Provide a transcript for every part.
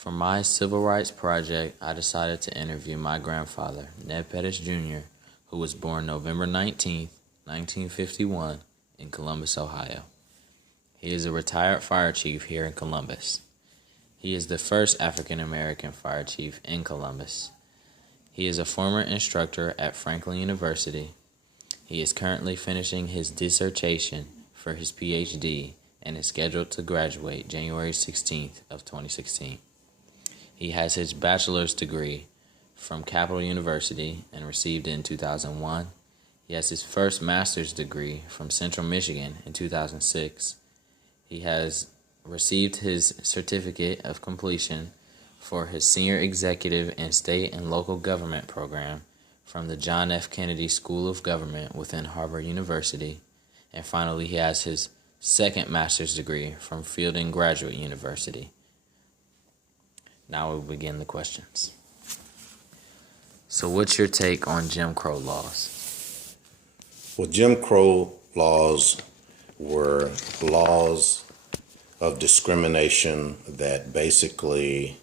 For my civil rights project, I decided to interview my grandfather, Ned Pettis Jr., who was born November 19th, 1951, in Columbus, Ohio. He is a retired fire chief here in Columbus. He is the first African American fire chief in Columbus. He is a former instructor at Franklin University. He is currently finishing his dissertation for his PhD and is scheduled to graduate January 16th of 2016. He has his bachelor's degree from Capital University and received it in 2001. He has his first master's degree from Central Michigan in 2006. He has received his certificate of completion for his senior executive in state and local government program from the John F. Kennedy School of Government within Harvard University. And finally, he has his second master's degree from Fielding Graduate University. Now we'll begin the questions. So what's your take on Jim Crow laws? Well, Jim Crow laws were laws of discrimination that basically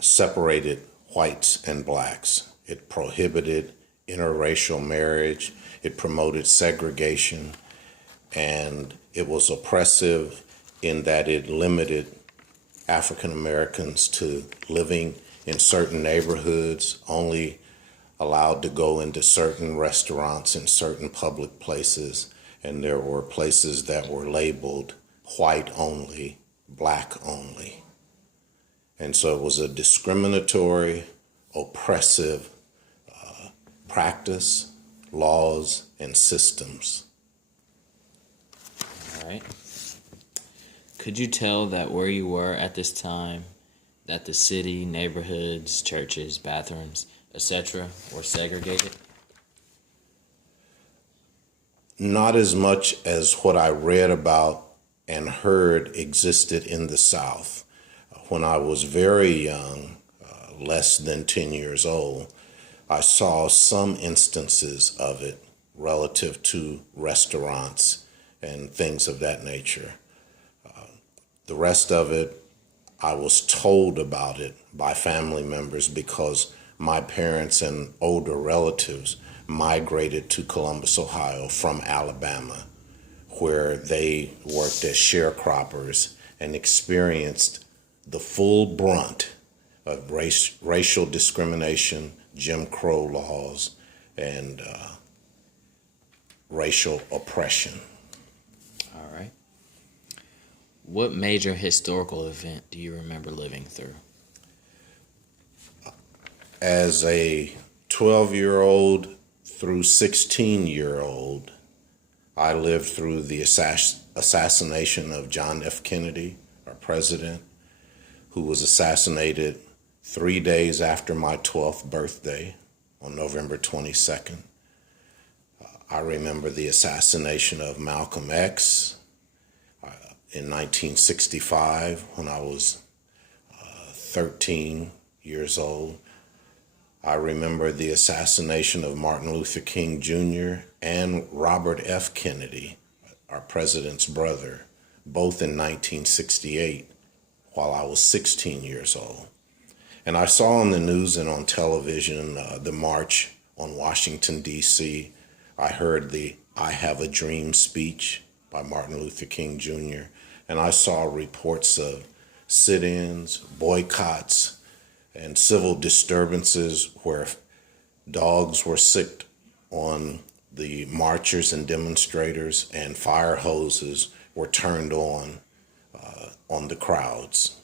separated whites and blacks. It prohibited interracial marriage, it promoted segregation, and it was oppressive in that it limited African Americans to living in certain neighborhoods, only allowed to go into certain restaurants and certain public places, and there were places that were labeled white only, black only. And so it was a discriminatory, oppressive practice, laws, and systems. All right. Could you tell that where you were at this time, that the city, neighborhoods, churches, bathrooms, etc. were segregated? Not as much as what I read about and heard existed in the South. When I was very young, less than 10 years old, I saw some instances of it relative to restaurants and things of that nature. The rest of it, I was told about it by family members because my parents and older relatives migrated to Columbus, Ohio from Alabama, where they worked as sharecroppers and experienced the full brunt of racial discrimination, Jim Crow laws, and racial oppression. All right. What major historical event do you remember living through? As a 12-year-old through 16-year-old, I lived through the assassination of John F. Kennedy, our president, who was assassinated 3 days after my 12th birthday on November 22nd. I remember the assassination of Malcolm X in 1965 when I was 13 years old. I remember the assassination of Martin Luther King Jr. and Robert F. Kennedy, our president's brother, both in 1968 while I was 16 years old. And I saw on the news and on television the march on Washington, D.C. I heard the I Have a Dream speech by Martin Luther King Jr. And I saw reports of sit-ins, boycotts, and civil disturbances where dogs were sicked on the marchers and demonstrators and fire hoses were turned on the crowds.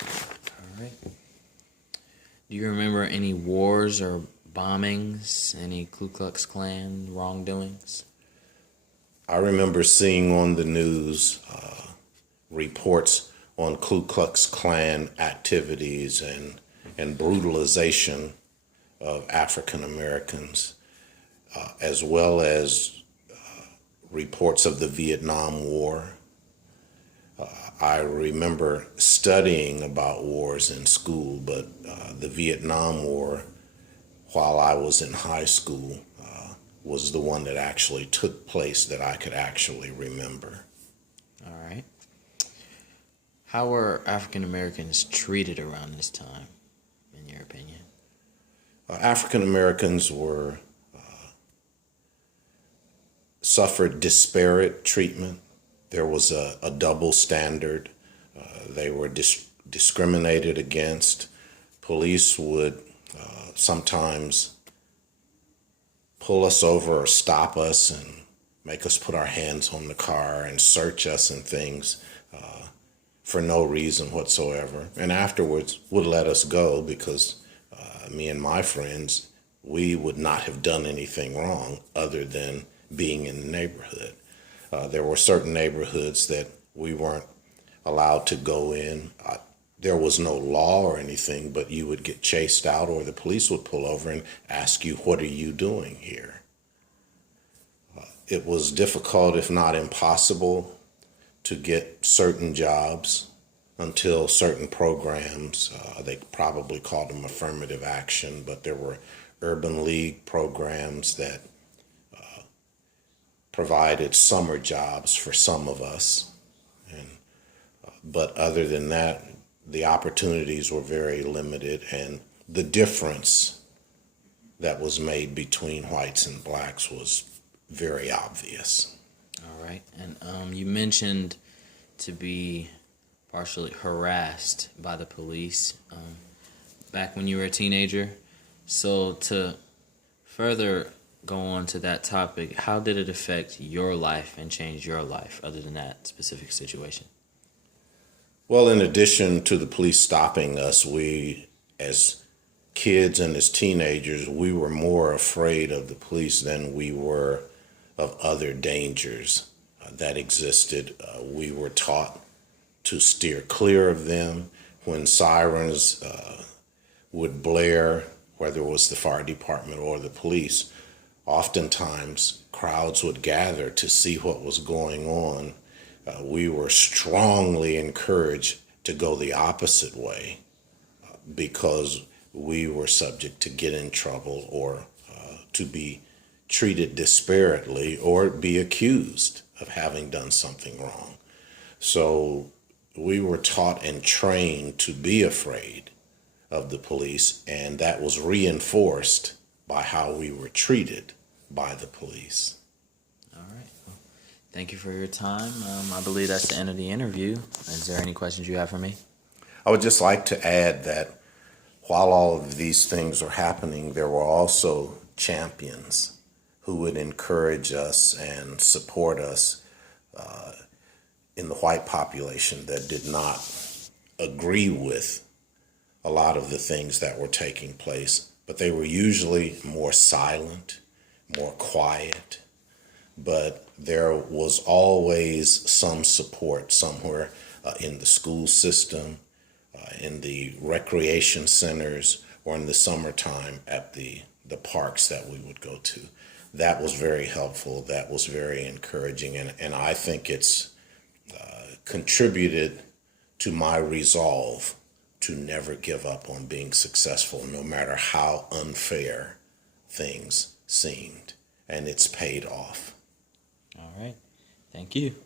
All right. Do you remember any wars or bombings, any Ku Klux Klan wrongdoings? I remember seeing on the news reports on Ku Klux Klan activities and brutalization of African Americans, as well as reports of the Vietnam War. I remember studying about wars in school, but the Vietnam War, while I was in high school, was the one that actually took place that I could actually remember. All right. How were African Americans treated around this time, in your opinion? African Americans were suffered disparate treatment. There was a double standard. They were discriminated against. Police would sometimes pull us over or stop us and make us put our hands on the car and search us and things for no reason whatsoever. And afterwards would let us go because me and my friends, we would not have done anything wrong other than being in the neighborhood. There were certain neighborhoods that we weren't allowed to go in. There was no law or anything, but you would get chased out or the police would pull over and ask you, "What are you doing here?" It was difficult, if not impossible, to get certain jobs until certain programs, they probably called them affirmative action, but there were urban league programs that provided summer jobs for some of us. But other than that, the opportunities were very limited, and the difference that was made between whites and blacks was very obvious. All right. And you mentioned to be partially harassed by the police back when you were a teenager. So to further go on to that topic, how did it affect your life and change your life other than that specific situation? Well, in addition to the police stopping us, we, as kids and as teenagers, we were more afraid of the police than we were of other dangers that existed. We were taught to steer clear of them. When sirens would blare, whether it was the fire department or the police, oftentimes crowds would gather to see what was going on. We were strongly encouraged to go the opposite way because we were subject to get in trouble or to be treated disparately or be accused of having done something wrong. So we were taught and trained to be afraid of the police, and that was reinforced by how we were treated by the police. All right. Well, thank you for your time. I believe that's the end of the interview. Is there any questions you have for me? I would just like to add that while all of these things are happening, there were also champions who would encourage us and support us in the white population that did not agree with a lot of the things that were taking place, but they were usually more silent, more quiet, but there was always some support somewhere in the school system, in the recreation centers, or in the summertime at the parks that we would go to. That was very helpful. That was very encouraging. And I think it's contributed to my resolve to never give up on being successful, no matter how unfair things seemed. And it's paid off. All right. Thank you.